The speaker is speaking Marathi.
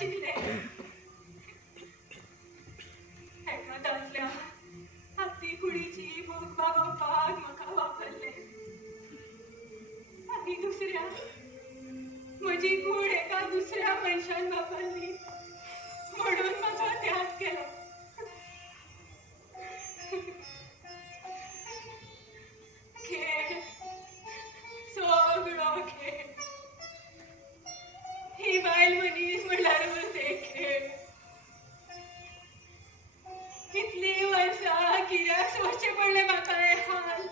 शिकले एखाद्यातल्या आपली कुडीची भूक भागवपाक म्हाका वापरले आणि दुसऱ्या म्हजी कूड एका दुसऱ्या मनशान वापरली म्हणून म्हाका त्याग केलो खेळ सगळो खेळ ही बायल मनीस म्हणल्यारूच एक खेळ इतली वर्सां कित्याक सोंसचे पडले म्हाका हे हाल